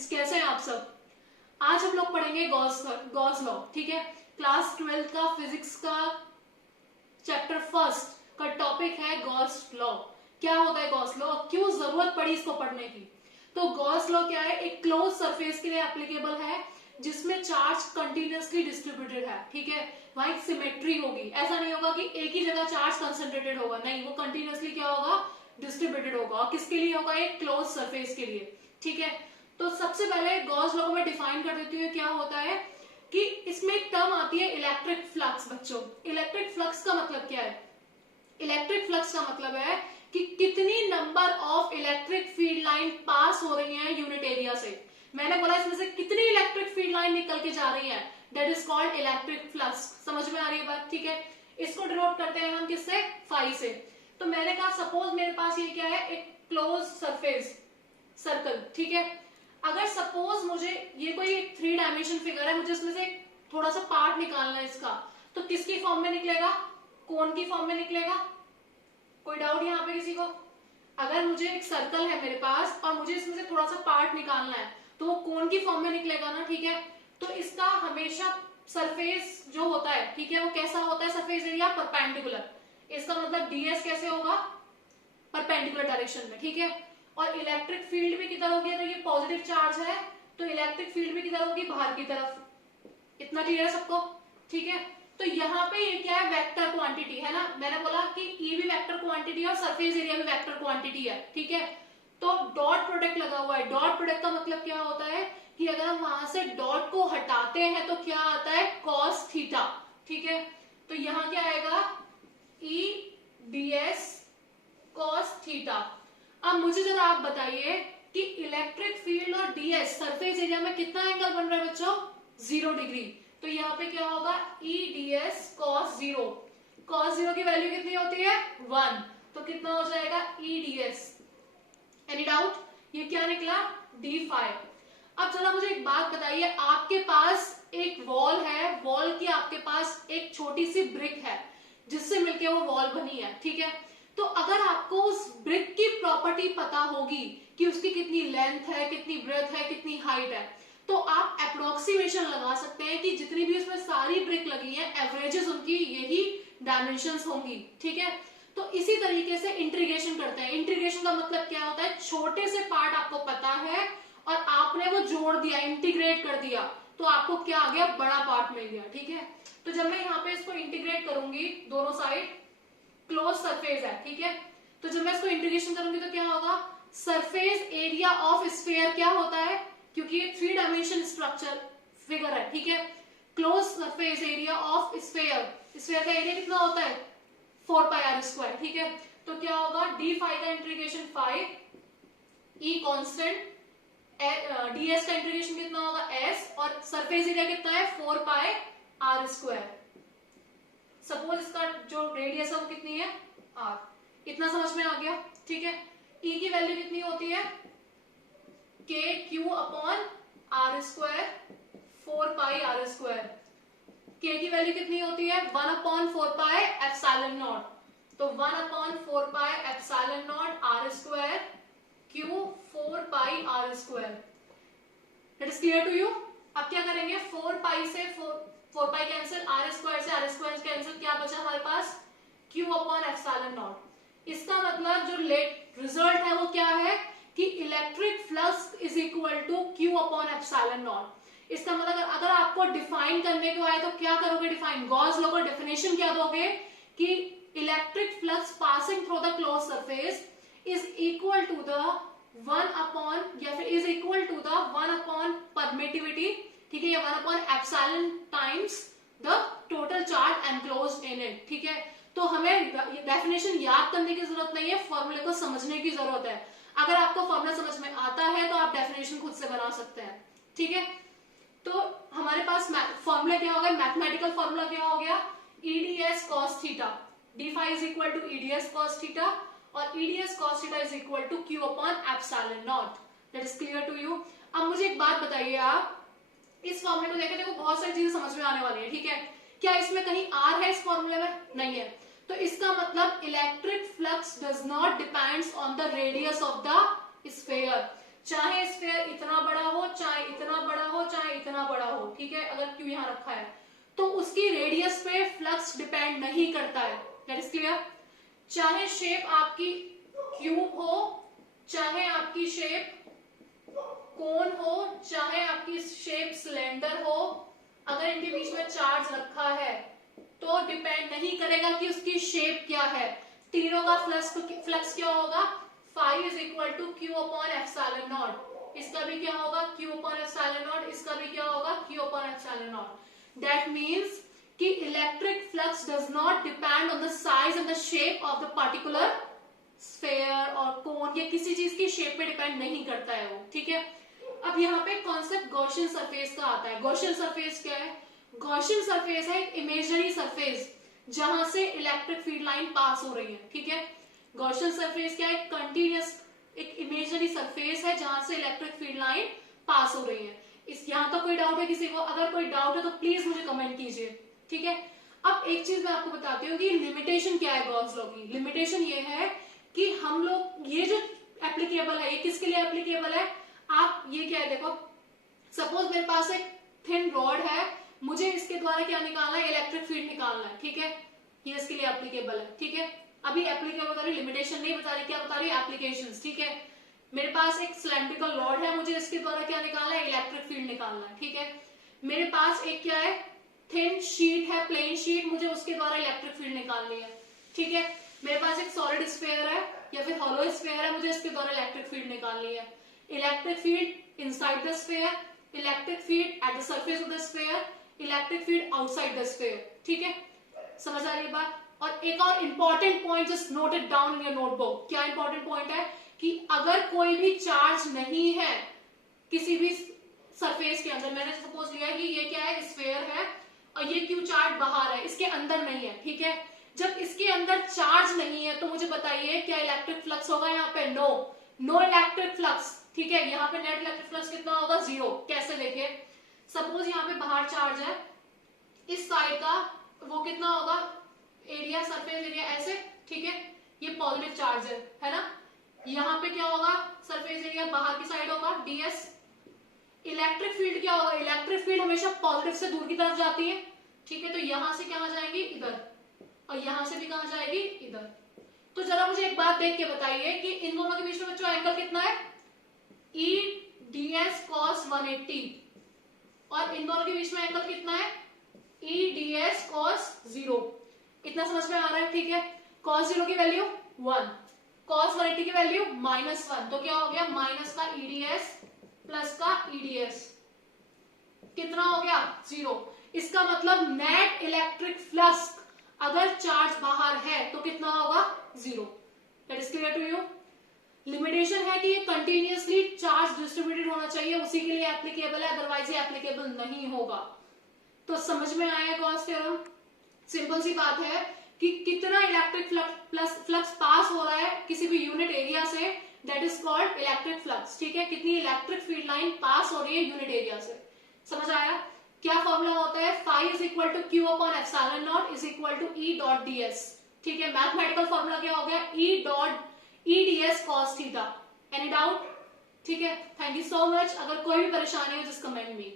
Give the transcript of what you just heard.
Friends, कैसे हैं आप सब। आज हम लोग पढ़ेंगे गॉस लॉ। ठीक है, क्लास 12 का फिजिक्स का चैप्टर फर्स्ट का टॉपिक है गॉस लॉ। क्या होता है गॉस लॉ और क्यों जरूरत पड़ी इसको पढ़ने की। तो गॉस लॉ क्या है, एक क्लोज सरफेस के लिए एप्लीकेबल है जिसमें चार्ज कंटिन्यूअसली डिस्ट्रीब्यूटेड है। ठीक है, वहां एक सिमेट्री होगी, ऐसा नहीं होगा कि एक ही जगह चार्ज कंसंट्रेटेड होगा, नहीं, वो कंटिन्यूअसली क्या होगा, डिस्ट्रीब्यूटेड होगा। और किसके लिए होगा, एक क्लोज सरफेस के लिए। ठीक है, तो सबसे पहले गॉस लॉ को मैं डिफाइन कर देती हूँ। क्या होता है कि इसमें एक टर्म आती है इलेक्ट्रिक फ्लक्स। बच्चों, इलेक्ट्रिक फ्लक्स का मतलब क्या है, इलेक्ट्रिक फ्लक्स का मतलब है कि कितनी number of electric field line pass हो रही हैं यूनिट एरिया से। मैंने बोला इसमें से कितनी इलेक्ट्रिक फील्ड लाइन निकल के जा रही है, that is called electric flux. समझ में आ रही है बात। ठीक है, इसको डिनोट करते हैं हम किससे, फाई से। तो मैंने कहा सपोज मेरे पास ये क्या है, एक क्लोज सरफेस सर्कल। ठीक है, अगर सपोज मुझे ये कोई 3 डायमेंशन फिगर है, मुझे इसमें से थोड़ा सा पार्ट निकालना है इसका, तो किसकी फॉर्म में निकलेगा, कोन की फॉर्म में निकलेगा। कोई डाउट यहाँ पे किसी को। अगर मुझे एक सर्कल है मेरे पास और मुझे इसमें से थोड़ा सा पार्ट निकालना है तो वो कोन की फॉर्म में निकलेगा ना। ठीक है, तो इसका हमेशा सरफेस जो होता है, ठीक है, वो कैसा होता है, सरफेस एरिया परपेंडिकुलर। इसका मतलब ds कैसे होगा, परपेंडिकुलर डायरेक्शन में। ठीक है, और इलेक्ट्रिक फील्ड भी किधर होगी, तो ये पॉजिटिव चार्ज है तो इलेक्ट्रिक फील्ड भी किधर होगी, बाहर की तरफ। इतना क्लियर है सबको। ठीक है, तो यहाँ पे ये क्या है, वेक्टर क्वांटिटी है ना। मैंने बोला कि E भी वेक्टर क्वांटिटी है और सरफेस एरिया भी वेक्टर क्वांटिटी है। ठीक है, तो डॉट प्रोडक्ट लगा हुआ है। डॉट प्रोडक्ट का मतलब क्या होता है कि अगर हम वहां से डॉट को हटाते हैं तो क्या आता है, कॉस थीटा। ठीक है, तो यहाँ क्या आएगा, E ds कॉस थीटा। अब मुझे जरा आप बताइए कि इलेक्ट्रिक फील्ड और ds सरफेस एरिया में कितना एंगल बन रहा है बच्चों, 0 डिग्री। तो यहाँ पे क्या होगा, E ds cos 0। cos 0 की वैल्यू कितनी होती है, 1। तो कितना हो जाएगा E ds। एनी डाउट, ये क्या निकला, d फाई। अब जरा मुझे एक बात बताइए, आपके पास एक वॉल है, वॉल की आपके पास एक छोटी सी ब्रिक है जिससे मिलके वो वॉल बनी है। ठीक है, तो अगर आपको उस ब्रिक की प्रॉपर्टी पता होगी कि उसकी कितनी लेंथ है, कितनी ब्रेथ है, कितनी हाइट है, तो आप अप्रोक्सीमेशन लगा सकते हैं कि जितनी भी उसमें सारी ब्रिक लगी है, एवरेजेस उनकी यही डायमेंशंस होंगी। ठीक है, तो इसी तरीके से इंटीग्रेशन करते हैं। इंटीग्रेशन का मतलब क्या होता है, छोटे से पार्ट आपको पता है और आपने वो जोड़ दिया, इंटीग्रेट कर दिया, तो आपको क्या आ गया, बड़ा पार्ट मिल गया। ठीक है, तो जब मैं यहाँ पे इसको इंटीग्रेट करूंगी, दोनों साइड क्लोज सरफेस है। ठीक है, तो जब मैं इसको इंटीग्रेशन करूंगी तो क्या होगा, सरफेस एरिया ऑफ स्फीयर क्या होता है, क्योंकि ये 3 डायमेंशन स्ट्रक्चर फिगर है। ठीक है, close surface area of sphere, sphere का एरिया कितना होता है, 4 पाई आर स्क्वायर। ठीक है, तो क्या होगा, डी फाई का इंटीग्रेशन 5, ई कांस्टेंट, ds का इंटीग्रेशन कितना होगा s, और सरफेस एरिया कितना है, 4 पाई आर स्क्वायर। सपोज इसका जो रेडियस है वो कितनी है, r। इतना समझ में आ गया। ठीक है, e की वैल्यू कितनी होती है, k q upon r square, 4 pi r square. k की वैल्यू कितनी होती है, 1 अपॉन 4 पाई एप्सिलॉन नॉट। तो 1 upon 4 pi epsilon naught r square q 4 pi r square. That is clear to you. अब क्या करेंगे, 4 पाई से 4 पाई कैंसिल, आर स्क्वायर से आर स्क्वायर कैंसिल, क्या बचा हमारे पास, q अपॉन एप्सिलॉन नॉट। इसका मतलब जो रिजल्ट है वो क्या है कि electric flux is equal to q upon epsilon naught. इसका मतलब अगर आपको डिफाइन करने को आए तो क्या करोगे, डिफाइन गॉस लॉ का डेफिनेशन क्या दोगे कि electric flux passing through the close surface is equal to the 1 upon, या फिर is equal to the 1 upon permittivity. ठीक है, या 1 upon epsilon times the total charge enclosed in it. ठीक है, तो हमें डेफिनेशन याद करने की जरूरत नहीं है, फॉर्मूले को समझने की जरूरत है। अगर आपको फॉर्मूला समझ में आता है तो आप डेफिनेशन खुद से बना सकते हैं। ठीक है, तो हमारे पास फॉर्मूला क्या हो गया, मैथमेटिकल फॉर्मूला क्या हो गया, EDS cos theta, d phi is equal to EDS cos theta, और EDS cos theta is equal to q upon epsilon naught। That is clear to you। अब मुझे एक बात बताइए, आप इस फॉर्मूले को देखें, देखो बहुत सारी चीजें समझ में आने वाली है। ठीक है, क्या इसमें कहीं r है इस फॉर्मूले में, नहीं है, तो इसका मतलब electric flux does not depends on the radius of the sphere. चाहे स्फीयर इतना बड़ा हो, चाहे इतना बड़ा हो, चाहे इतना बड़ा हो, ठीक है, अगर क्यू यहाँ रखा है तो उसकी रेडियस पे फ्लक्स डिपेंड नहीं करता है। That is clear. चाहे शेप आपकी क्यूब हो, चाहे आपकी शेप कोन हो, चाहे आपकी शेप सिलेंडर हो, अगर इनके बीच में चार्ज रखा है तो डिपेंड नहीं करेगा कि उसकी शेप क्या है, तीनों का फ्लक्स क्या होगा, phi is equal to q upon epsilon naught. इसका भी क्या होगा, क्यू अपॉन एप्सिलॉन नॉट, इसका भी क्या होगा, Q upon epsilon naught. That means कि electric flux does not depend on the size and the shape of the particular sphere और कोन या किसी चीज की शेप पे डिपेंड नहीं करता है वो, ठीक है। अब यहाँ पे कॉन्सेप्ट गॉसियन सरफेस का आता है। गॉसियन सरफेस क्या है, गॉसियन सरफेस है एक इमेजिनरी सरफेस जहां से इलेक्ट्रिक फील्ड लाइन पास हो रही है, ठीक है। गॉसियन सरफेस क्या है, कंटिन्यूअस एक इमेजिनरी सरफेस है जहां से इलेक्ट्रिक फील्ड लाइन पास हो रही है। इस यहाँ तो कोई डाउट है किसी को, अगर कोई डाउट है तो प्लीज मुझे कमेंट कीजिए, ठीक है। अब एक चीज मैं आपको बताती हूँ कि लिमिटेशन क्या है गॉस लॉ की। लिमिटेशन ये है कि हम लोग ये जो एप्लीकेबल है, ये किसके लिए एप्लीकेबल है, आप ये क्या है देखो, सपोज मेरे पास एक थिन रॉड है, मुझे इसके द्वारा क्या निकालना है, इलेक्ट्रिक फील्ड निकालना है, ठीक है, ये इसके लिए एप्लीकेबल है, ठीक है। अभी एप्लीकेबल बता रही, लिमिटेशन नहीं बता रही, क्या बता रही है, एप्लीकेशंस, ठीक है। मेरे पास एक सिलेंड्रिकल रॉड है, मुझे इसके द्वारा क्या निकालना है, इलेक्ट्रिक फील्ड निकालना है, ठीक है। मेरे पास एक क्या है, थिन शीट है, प्लेन शीट, मुझे उसके द्वारा इलेक्ट्रिक फील्ड निकालनी है, ठीक है। मेरे पास एक सॉलिड स्फीयर है या फिर हॉलो स्फीयर है, मुझे इसके द्वारा इलेक्ट्रिक फील्ड निकालनी है। Electric field inside the sphere, electric field at the surface of the sphere, electric field outside the sphere, ठीक है, समझ आ रही है बात। और एक और important point, just note it down in your notebook. क्या इंपॉर्टेंट पॉइंट है कि अगर कोई भी चार्ज नहीं है किसी भी सरफेस के अंदर, मैंने सपोज लिया कि ये क्या है, स्फीयर है और ये क्यू चार्ज बाहर है, इसके अंदर नहीं है, ठीक है। जब इसके अंदर चार्ज नहीं है तो मुझे बताइए क्या इलेक्ट्रिक फ्लक्स होगा यहाँ पे, नो इलेक्ट्रिक फ्लक्स, ठीक है। यहाँ पे नेट इलेक्ट्रिक फ्लक्स कितना होगा, 0। कैसे देखिए, सपोज यहाँ पे बाहर चार्ज है, इस साइड का वो कितना होगा, एरिया, सरफेस एरिया ऐसे, ठीक है, ये पॉजिटिव चार्ज है ना। यहाँ पे क्या होगा, सरफेस एरिया बाहर की साइड होगा, ds। इलेक्ट्रिक फील्ड क्या होगा, इलेक्ट्रिक फील्ड हमेशा पॉजिटिव से दूर की तरफ जाती है, ठीक है, तो यहां से कहां जाएंगी, इधर, और यहां से भी कहां जाएगी, इधर। तो जरा मुझे एक बात देख के बताइए कि इन दोनों के बीच में बच्चों एंगल कितना है, E ds cos 180, और इन दोनों के बीच में एंगल कितना है, E ds cos 0। इतना समझ में आ रहा है, ठीक है। cos 0 की वैल्यू 1, cos 180 की वैल्यू -1, तो क्या हो गया, माइनस का E ds प्लस का E ds, कितना हो गया, 0। इसका मतलब नेट इलेक्ट्रिक फ्लक्स अगर चार्ज बाहर है तो कितना होगा, 0। That is clear to you. Limitation है कि ये कंटिन्यूअसली चार्ज डिस्ट्रीब्यूटेड होना चाहिए, उसी के लिए एप्लीकेबल है, अदरवाइज ये एप्लीकेबल नहीं होगा। तो समझ में आया गॉस थ्योरम। सिंपल सी बात है कि कितना इलेक्ट्रिक फ्लक्स पास हो रहा है किसी भी यूनिट एरिया से, that is called electric flux, ठीक है। कितनी इलेक्ट्रिक फील्ड लाइन पास हो रही है यूनिट एरिया से, समझ आया। क्या फॉर्मूला होता है, phi is equal to q upon epsilon naught is equal to E dot ds, ठीक है। मैथमेटिकल फॉर्मूला क्या हो गया, E ds cos theta. Any doubt, ठीक है। Thank you so much. अगर कोई भी परेशानी हो जस्ट कमेंट मी।